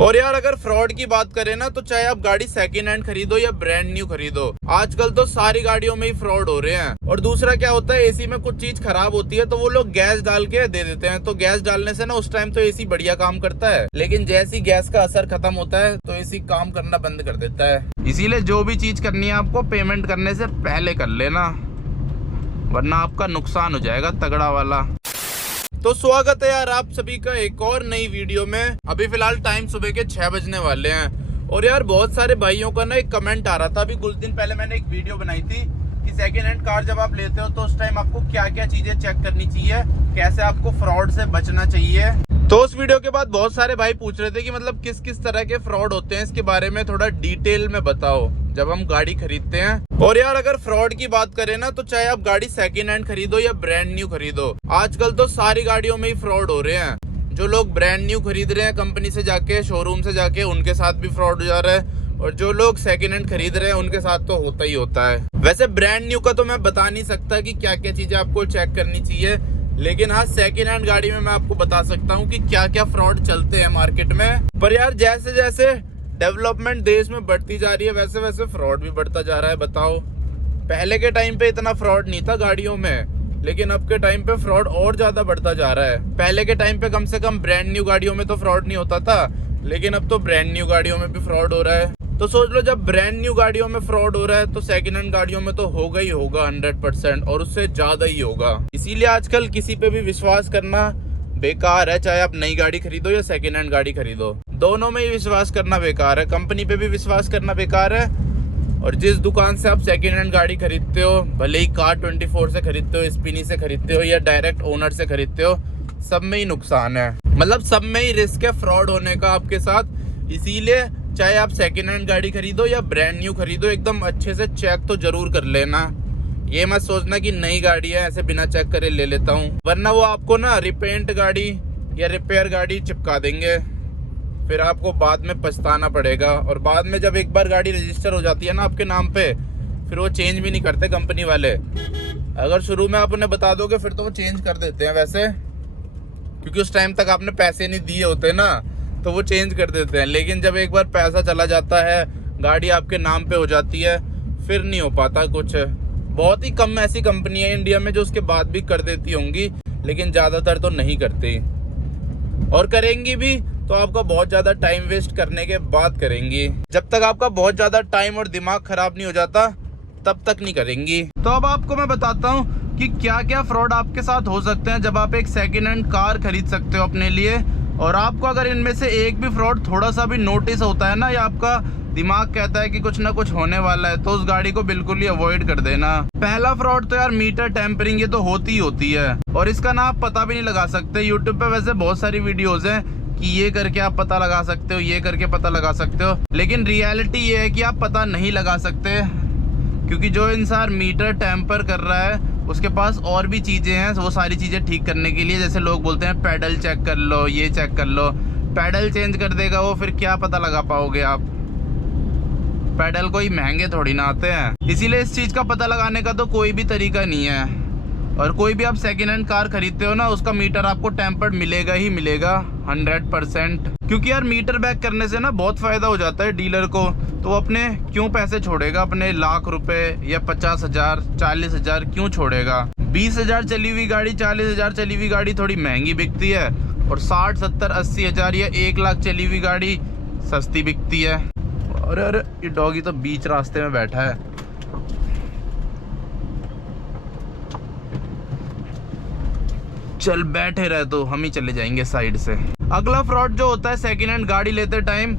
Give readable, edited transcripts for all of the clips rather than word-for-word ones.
और यार अगर फ्रॉड की बात करें ना, तो चाहे आप गाड़ी सेकेंड हैंड खरीदो या ब्रांड न्यू खरीदो, आजकल तो सारी गाड़ियों में ही फ्रॉड हो रहे हैं। और दूसरा क्या होता है, एसी में कुछ चीज खराब होती है तो वो लोग गैस डाल के दे देते हैं। तो गैस डालने से ना उस टाइम तो एसी बढ़िया काम करता है, लेकिन जैसे ही गैस का असर खत्म होता है तो एसी काम करना बंद कर देता है। इसीलिए जो भी चीज करनी है आपको पेमेंट करने से पहले कर लेना, वरना आपका नुकसान हो जाएगा तगड़ा वाला। तो स्वागत है यार आप सभी का एक और नई वीडियो में। अभी फिलहाल टाइम सुबह के 6 बजने वाले हैं। और यार बहुत सारे भाइयों का ना एक कमेंट आ रहा था। अभी कुछ दिन पहले मैंने एक वीडियो बनाई थी कि सेकेंड हैंड कार जब आप लेते हो तो उस टाइम आपको क्या क्या चीजें चेक करनी चाहिए, कैसे आपको फ्रॉड से बचना चाहिए। तो उस वीडियो के बाद बहुत सारे भाई पूछ रहे थे कि मतलब किस किस तरह के फ्रॉड होते हैं, इसके बारे में थोड़ा डिटेल में बताओ जब हम गाड़ी खरीदते हैं। और यार अगर फ्रॉड की बात करें ना, तो चाहे आप गाड़ी सेकेंड हैंड खरीदो या ब्रांड न्यू खरीदो, आजकल तो सारी गाड़ियों में ही फ्रॉड हो रहे हैं। जो लोग ब्रांड न्यू खरीद रहे हैं कंपनी से जाके, शोरूम से जाके, उनके साथ भी फ्रॉड हो जा रहा है। और जो लोग सेकेंड हैंड खरीद रहे हैं उनके साथ तो होता ही होता है। वैसे ब्रांड न्यू का तो मैं बता नहीं सकता कि क्या क्या चीजें आपको चेक करनी चाहिए, लेकिन हाँ सेकेंड हैंड गाड़ी में मैं आपको बता सकता हूँ कि क्या क्या फ्रॉड चलते हैं मार्केट में। पर यार जैसे जैसे डेवलपमेंट देश में बढ़ती जा रही है वैसे वैसे फ्रॉड भी बढ़ता जा रहा है। बताओ, पहले के टाइम पे इतना फ्रॉड नहीं था गाड़ियों में, लेकिन अब के टाइम पे फ्रॉड और ज्यादा बढ़ता जा रहा है। पहले के टाइम पे कम से कम ब्रांड न्यू गाड़ियों में तो फ्रॉड नहीं होता था, लेकिन अब तो ब्रांड न्यू गाड़ियों में भी फ्रॉड हो रहा है। तो सोच लो, जब ब्रांड न्यू गाड़ियों में फ्रॉड हो रहा है तो सेकेंड हैंड गाड़ियों में तो होगा ही होगा 100%, और उससे ज्यादा ही होगा। इसीलिए आजकल किसी पे भी विश्वास करना बेकार है, चाहे आप नई गाड़ी खरीदो या सेकेंड हैंड गाड़ी खरीदो, दोनों में ही विश्वास करना बेकार है। कंपनी पे भी विश्वास करना बेकार है, और जिस दुकान से आप सेकेंड हैंड गाड़ी खरीदते हो, भले ही कार24 से खरीदते हो, स्पिनी से खरीदते हो या डायरेक्ट ओनर से खरीदते हो, सब में ही नुकसान है। मतलब सब में ही रिस्क है फ्रॉड होने का आपके साथ। इसीलिए चाहे आप सेकेंड हैंड गाड़ी खरीदो या ब्रांड न्यू खरीदो, एकदम अच्छे से चेक तो जरूर कर लेना। ये मत सोचना कि नई गाड़ी है ऐसे बिना चेक करे ले लेता हूँ, वरना वो आपको ना रिपेंट गाड़ी या रिपेयर गाड़ी चिपका देंगे, फिर आपको बाद में पछताना पड़ेगा। और बाद में जब एक बार गाड़ी रजिस्टर हो जाती है ना आपके नाम पे, फिर वो चेंज भी नहीं करते कंपनी वाले। अगर शुरू में आप उन्हें बता दोगे फिर तो वो चेंज कर देते हैं वैसे, क्योंकि उस टाइम तक आपने पैसे नहीं दिए होते ना, तो वो चेंज कर देते हैं। लेकिन जब एक बार पैसा चला जाता है, गाड़ी आपके नाम पे हो जाती है, फिर नहीं हो पाता कुछ। बहुत ही कम ऐसी कंपनी है इंडिया में जो उसके बाद भी कर देती होंगी, लेकिन ज्यादातर तो नहीं करती, और करेंगी भी तो आपका बहुत ज्यादा टाइम वेस्ट करने के बाद करेंगी। जब तक आपका बहुत ज्यादा टाइम और दिमाग खराब नहीं हो जाता तब तक नहीं करेंगी। तो अब आपको मैं बताता हूँ कि क्या क्या फ्रॉड आपके साथ हो सकते हैं जब आप एक सेकेंड हैंड कार खरीद सकते हो अपने लिए। और आपको अगर इनमें से एक भी फ्रॉड थोड़ा सा भी नोटिस होता है ना, या आपका दिमाग कहता है कि कुछ ना कुछ होने वाला है, तो उस गाड़ी को बिल्कुल ही अवॉइड कर देना। पहला फ्रॉड तो यार मीटर टेम्परिंग, ये तो होती ही होती है, और इसका ना आप पता भी नहीं लगा सकते। यूट्यूब पे वैसे बहुत सारी वीडियोस हैं कि ये करके आप पता लगा सकते हो, ये करके पता लगा सकते हो, लेकिन रियलिटी ये है कि आप पता नहीं लगा सकते, क्योंकि जो इंसान मीटर टेम्पर कर रहा है उसके पास और भी चीजें हैं वो सारी चीजें ठीक करने के लिए। जैसे लोग बोलते हैं पैडल चेक कर लो, ये चेक कर लो, पैडल चेंज कर देगा वो, फिर क्या पता लगा पाओगे आप। पैडल कोई महंगे थोड़ी ना आते हैं, इसीलिए इस चीज का पता लगाने का तो कोई भी तरीका नहीं है। और कोई भी आप सेकेंड हैंड कार खरीदते हो ना, उसका मीटर आपको टेम्पर्ड मिलेगा ही मिलेगा 100%। क्योंकि यार मीटर बैक करने से ना बहुत फायदा हो जाता है डीलर को, तो वो अपने क्यों पैसे छोड़ेगा, अपने लाख रुपए या 50,000 40,000 क्यों छोड़ेगा। 20,000 चली हुई गाड़ी, 40,000 चली हुई गाड़ी थोड़ी महंगी बिकती है, और 60 70 80,000 या 1 लाख चली हुई गाड़ी सस्ती बिकती है। अरे अरे ये डॉगी तो बीच रास्ते में बैठा है। चल बैठे रहे तो हम ही चले जाएंगे साइड से। अगला फ्रॉड जो होता है सेकेंड हैंड गाड़ी लेते टाइम,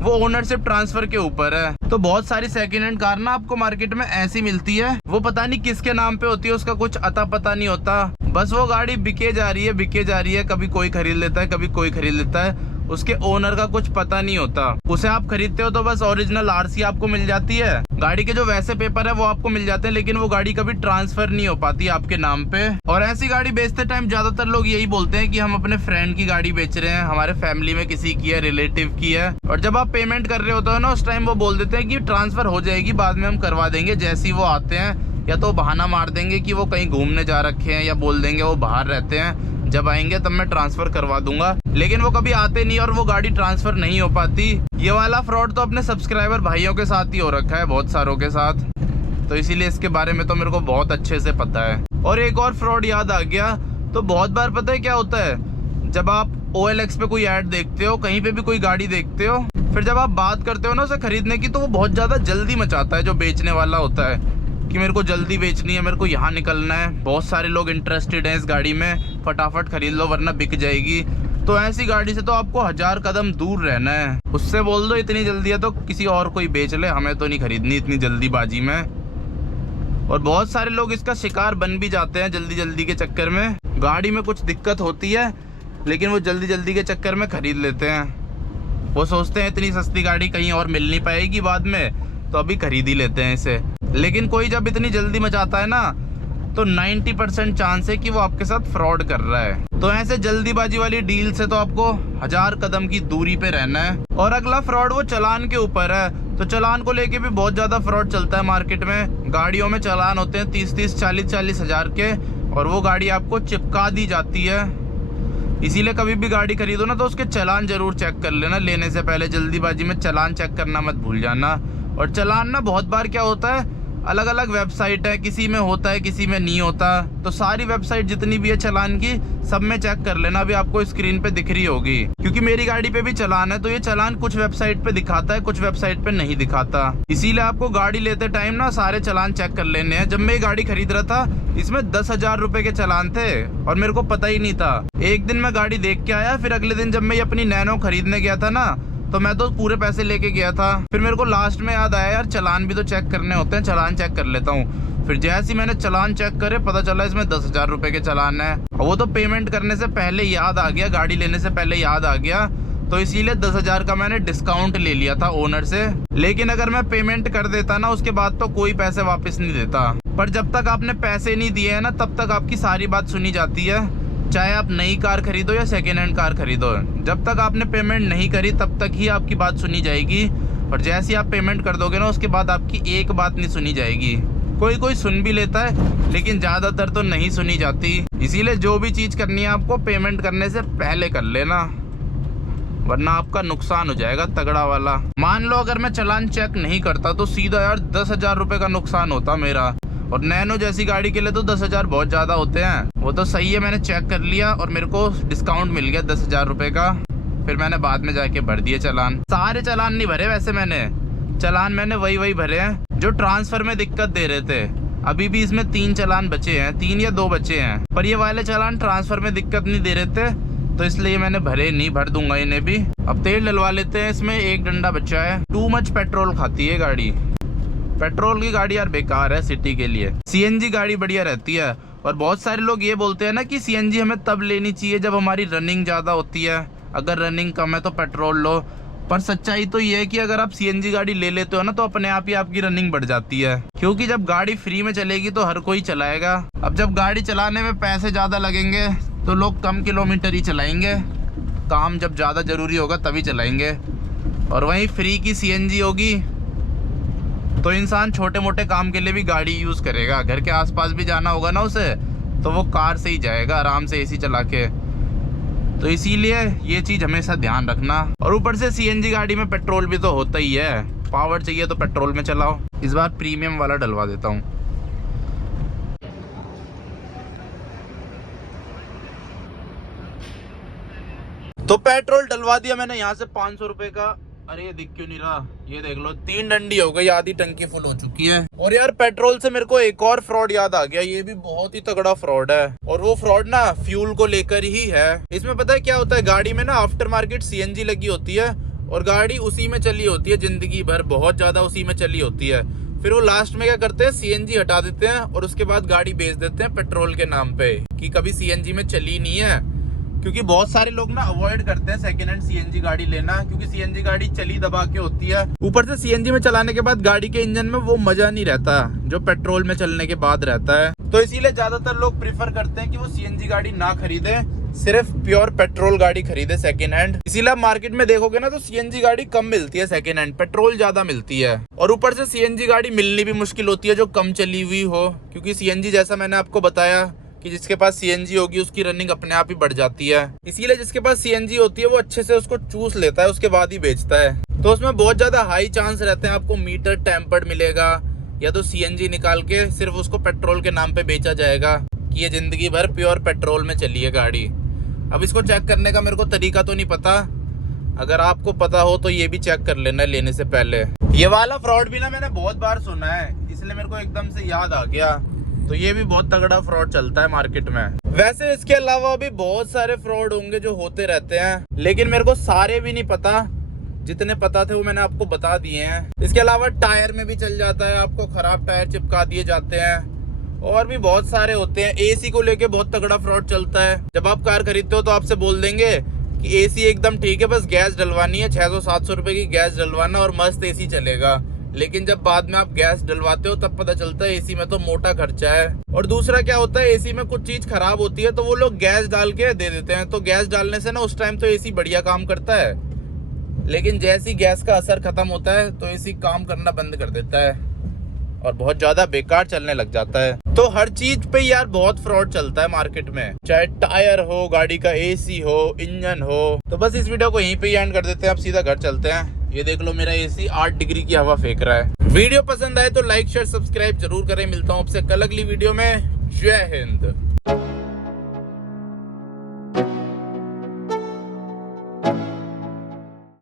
वो ओनरशिप ट्रांसफर के ऊपर है। तो बहुत सारी सेकेंड हैंड कार ना आपको मार्केट में ऐसी मिलती है, वो पता नहीं किसके नाम पे होती है, उसका कुछ अता पता नहीं होता, बस वो गाड़ी बिके जा रही है बिके जा रही है। कभी कोई खरीद लेता है, कभी कोई खरीद लेता है, उसके ओनर का कुछ पता नहीं होता। उसे आप खरीदते हो तो बस ओरिजिनल आरसी आपको मिल जाती है, गाड़ी के जो वैसे पेपर है वो आपको मिल जाते हैं, लेकिन वो गाड़ी कभी ट्रांसफर नहीं हो पाती आपके नाम पे। और ऐसी गाड़ी बेचते टाइम ज्यादातर लोग यही बोलते हैं कि हम अपने फ्रेंड की गाड़ी बेच रहे हैं, हमारे फैमिली में किसी की है, रिलेटिव की है। और जब आप पेमेंट कर रहे होते हो ना, उस टाइम वो बोल देते हैं कि ट्रांसफर हो जाएगी, बाद में हम करवा देंगे। जैसे ही वो आते हैं, या तो बहाना मार देंगे कि वो कहीं घूमने जा रखे हैं, या बोल देंगे वो बाहर रहते हैं, जब आएंगे तब मैं ट्रांसफर करवा दूंगा, लेकिन वो कभी आते नहीं और वो गाड़ी ट्रांसफर नहीं हो पाती। ये वाला फ्रॉड तो अपने सब्सक्राइबर भाइयों के साथ ही हो रखा है, बहुत सारों के साथ, तो इसीलिए इसके बारे में तो मेरे को बहुत अच्छे से पता है। और एक और फ्रॉड याद आ गया, तो बहुत बार पता है क्या होता है, जब आप OLX पे कोई ऐड देखते हो, कहीं पे भी कोई गाड़ी देखते हो, फिर जब आप बात करते हो ना उसे खरीदने की, तो वो बहुत ज़्यादा जल्दी मचाता है जो बेचने वाला होता है कि मेरे को जल्दी बेचनी है, मेरे को यहाँ निकलना है, बहुत सारे लोग इंटरेस्टेड हैं इस गाड़ी में, फटाफट खरीद लो वरना बिक जाएगी। तो ऐसी गाड़ी से तो आपको 1000 कदम दूर रहना है। उससे बोल दो इतनी जल्दी है तो किसी और कोई बेच ले, हमें तो नहीं खरीदनी इतनी जल्दीबाजी में। और बहुत सारे लोग इसका शिकार बन भी जाते हैं जल्दी जल्दी के चक्कर में। गाड़ी में कुछ दिक्कत होती है लेकिन वो जल्दी जल्दी के चक्कर में खरीद लेते हैं। वो सोचते हैं इतनी सस्ती गाड़ी कहीं और मिल नहीं पाएगी बाद में, तो अभी खरीद ही लेते हैं इसे। लेकिन कोई जब इतनी जल्दी मचाता है ना, तो 90% चांस है कि वो आपके साथ फ्रॉड कर रहा है। तो ऐसे जल्दीबाजी वाली डील से तो आपको 1000 कदम की दूरी पे रहना है। और अगला फ्रॉड वो चालान के ऊपर है। तो चालान को लेके भी बहुत ज्यादा फ्रॉड चलता है मार्केट में। गाड़ियों में चालान होते हैं 30-30, 40-40 हजार के, और वो गाड़ी आपको चिपका दी जाती है। इसीलिए कभी भी गाड़ी खरीदो ना तो उसके चालान जरूर चेक कर लेना लेने से पहले। जल्दीबाजी में चालान चेक करना मत भूल जाना। और चालान ना बहुत बार क्या होता है, अलग अलग वेबसाइट है, किसी में होता है किसी में नहीं होता। तो सारी वेबसाइट जितनी भी है चालान की, सब में चेक कर लेना। अभी आपको स्क्रीन पे दिख रही होगी, क्योंकि मेरी गाड़ी पे भी चालान है। तो ये चालान कुछ वेबसाइट पे दिखाता है, कुछ वेबसाइट पे नहीं दिखाता। इसीलिए आपको गाड़ी लेते टाइम ना सारे चालान चेक कर लेने हैं। जब मैं ये गाड़ी खरीद रहा था, इसमें 10,000 रुपए के चालान थे और मेरे को पता ही नहीं था। एक दिन मैं गाड़ी देख के आया, फिर अगले दिन जब मैं अपनी नैनो खरीदने गया था ना, तो मैं तो पूरे पैसे लेके गया था। फिर मेरे को लास्ट में याद आया, यार चालान भी तो चेक करने होते हैं, चालान चेक कर लेता हूँ। फिर जैसे ही मैंने चालान चेक करे, पता चला इसमें 10,000 रुपए के चालान है। और वो तो पेमेंट करने से पहले याद आ गया, गाड़ी लेने से पहले याद आ गया। तो इसीलिए 10,000 का मैंने डिस्काउंट ले लिया था ओनर से। लेकिन अगर मैं पेमेंट कर देता ना, उसके बाद तो कोई पैसे वापस नहीं देता। पर जब तक आपने पैसे नहीं दिए है ना, तब तक आपकी सारी बात सुनी जाती है। चाहे आप नई कार खरीदो या सेकेंड हैंड कार खरीदो, जब तक आपने पेमेंट नहीं करी तब तक ही आपकी बात सुनी जाएगी। और जैसे ही आप पेमेंट कर दोगे ना, उसके बाद आपकी एक बात नहीं सुनी जाएगी। कोई कोई सुन भी लेता है, लेकिन ज़्यादातर तो नहीं सुनी जाती। इसीलिए जो भी चीज़ करनी है आपको पेमेंट करने से पहले कर लेना, वरना आपका नुकसान हो जाएगा तगड़ा वाला। मान लो अगर मैं चालान चेक नहीं करता तो सीधा यार 10,000 रुपये का नुकसान होता मेरा। और नैनो जैसी गाड़ी के लिए तो 10,000 बहुत ज़्यादा होते हैं। वो तो सही है, मैंने चेक कर लिया और मेरे को डिस्काउंट मिल गया 10,000 रुपये का। फिर मैंने बाद में जाके भर दिए चालान। सारे चालान नहीं भरे वैसे मैंने, चालान मैंने वही भरे हैं जो ट्रांसफर में दिक्कत दे रहे थे। अभी भी इसमें 3 चालान बचे हैं, 3 या 2 बचे हैं। पर ये वाले चालान ट्रांसफर में दिक्कत नहीं दे रहे थे, तो इसलिए मैंने भरे नहीं, भर दूंगा इन्हें भी। अब तेल डलवा लेते हैं, इसमें 1 डंडा बचा है। टू मच पेट्रोल खाती है गाड़ी। पेट्रोल की गाड़ी यार बेकार है सिटी के लिए। CNG गाड़ी बढ़िया रहती है। और बहुत सारे लोग ये बोलते हैं ना कि CNG हमें तब लेनी चाहिए जब हमारी रनिंग ज़्यादा होती है, अगर रनिंग कम है तो पेट्रोल लो। पर सच्चाई तो ये है कि अगर आप CNG गाड़ी ले लेते हो ना, तो अपने आप ही आपकी रनिंग बढ़ जाती है। क्योंकि जब गाड़ी फ्री में चलेगी तो हर कोई चलाएगा। अब जब गाड़ी चलाने में पैसे ज़्यादा लगेंगे तो लोग कम किलोमीटर ही चलाएंगे। काम जब ज़्यादा ज़रूरी होगा तभी चलाएंगे। और वहीं फ्री की CNG होगी तो इंसान छोटे मोटे काम के लिए भी गाड़ी यूज़ करेगा। घर के आसपास भी जाना होगा ना उसे, तो वो कार से ही जाएगा आराम से AC चला के। तो इसीलिए ये चीज़ हमेशा ध्यान रखना। और ऊपर से CNG गाड़ी में पेट्रोल भी तो होता ही है, पावर चाहिए तो पेट्रोल में चलाओ। इस बार प्रीमियम वाला डलवा देता हूँ। तो पेट्रोल डलवा दिया मैंने यहाँ से 500 रुपए का। अरे दिख क्यों नहीं रहा, ये देख लो 3 डंडी हो गई, आधी टंकी फुल हो चुकी है। और यार पेट्रोल से मेरे को एक और फ्रॉड याद आ गया, ये भी बहुत ही तगड़ा फ्रॉड है। और वो फ्रॉड ना फ्यूल को लेकर ही है। इसमें पता है क्या होता है, गाड़ी में ना आफ्टर मार्केट CNG लगी होती है और गाड़ी उसी में चली होती है जिंदगी भर, बहुत ज्यादा उसी में चली होती है। फिर वो लास्ट में क्या करते हैं, CNG हटा देते हैं और उसके बाद गाड़ी बेच देते हैं पेट्रोल के नाम पे कि कभी CNG में चली नहीं है। क्योंकि बहुत सारे लोग ना अवॉइड करते हैं सेकेंड हैंड CNG गाड़ी लेना, क्योंकि CNG गाड़ी चली दबा के होती है। ऊपर से CNG में चलाने के बाद गाड़ी के इंजन में वो मजा नहीं रहता जो पेट्रोल में चलने के बाद रहता है। तो इसीलिए ज्यादातर लोग प्रिफर करते हैं कि वो CNG गाड़ी ना खरीदे, सिर्फ प्योर पेट्रोल गाड़ी खरीदे सेकेंड हैंड। इसीलिए आप मार्केट में देखोगे ना तो CNG गाड़ी कम मिलती है सेकेंड हैंड, पेट्रोल ज्यादा मिलती है। और ऊपर से CNG गाड़ी मिलनी भी मुश्किल होती है जो कम चली हुई हो, क्योंकि CNG जैसा मैंने आपको बताया कि जिसके पास सीएनजी होगी उसकी रनिंग अपने आप ही बढ़ जाती है। इसीलिए जिसके पास सीएनजी होती है वो अच्छे से उसको चूस लेता है, उसके बाद ही बेचता है। तो उसमें बहुत ज्यादा हाई चांस रहते हैं आपको मीटर टेम्पर्ड मिलेगा, या तो सीएनजी निकाल के सिर्फ उसको पेट्रोल के नाम पे बेचा जाएगा कि ये जिंदगी भर प्योर पेट्रोल में चली है गाड़ी। अब इसको चेक करने का मेरे को तरीका तो नहीं पता, अगर आपको पता हो तो ये भी चेक कर लेना लेने से पहले। ये वाला फ्रॉड भी ना मैंने बहुत बार सुना है, इसलिए मेरे को एकदम से याद आ गया। तो ये भी बहुत तगड़ा फ्रॉड चलता है मार्केट में। वैसे इसके अलावा भी बहुत सारे फ्रॉड होंगे जो होते रहते हैं, लेकिन मेरे को सारे भी नहीं पता। जितने पता थे वो मैंने आपको बता दिए हैं। इसके अलावा टायर में भी चल जाता है, आपको खराब टायर चिपका दिए जाते हैं, और भी बहुत सारे होते हैं। एसी को लेके बहुत तगड़ा फ्रॉड चलता है। जब आप कार खरीदते हो तो आपसे बोल देंगे कि एसी एकदम ठीक है, बस गैस डलवानी है, 600-700 रुपए की गैस डलवाना और मस्त एसी चलेगा। लेकिन जब बाद में आप गैस डलवाते हो तब पता चलता है एसी में तो मोटा खर्चा है। और दूसरा क्या होता है, एसी में कुछ चीज खराब होती है तो वो लोग गैस डाल के दे देते हैं। तो गैस डालने से ना उस टाइम तो एसी बढ़िया काम करता है, लेकिन जैसे ही गैस का असर खत्म होता है तो एसी काम करना बंद कर देता है और बहुत ज्यादा बेकार चलने लग जाता है। तो हर चीज पे यार बहुत फ्रॉड चलता है मार्केट में, चाहे टायर हो, गाड़ी का एसी हो, इंजन हो। तो बस इस वीडियो को यहीं पे ही एंड कर देते हैं, अब सीधा घर चलते हैं। ये देख लो मेरा एसी 8 डिग्री की हवा फेंक रहा है। वीडियो पसंद आए तो लाइक शेयर सब्सक्राइब जरूर करें। मिलता हूँ आपसे कल अगली वीडियो में। जय हिंद।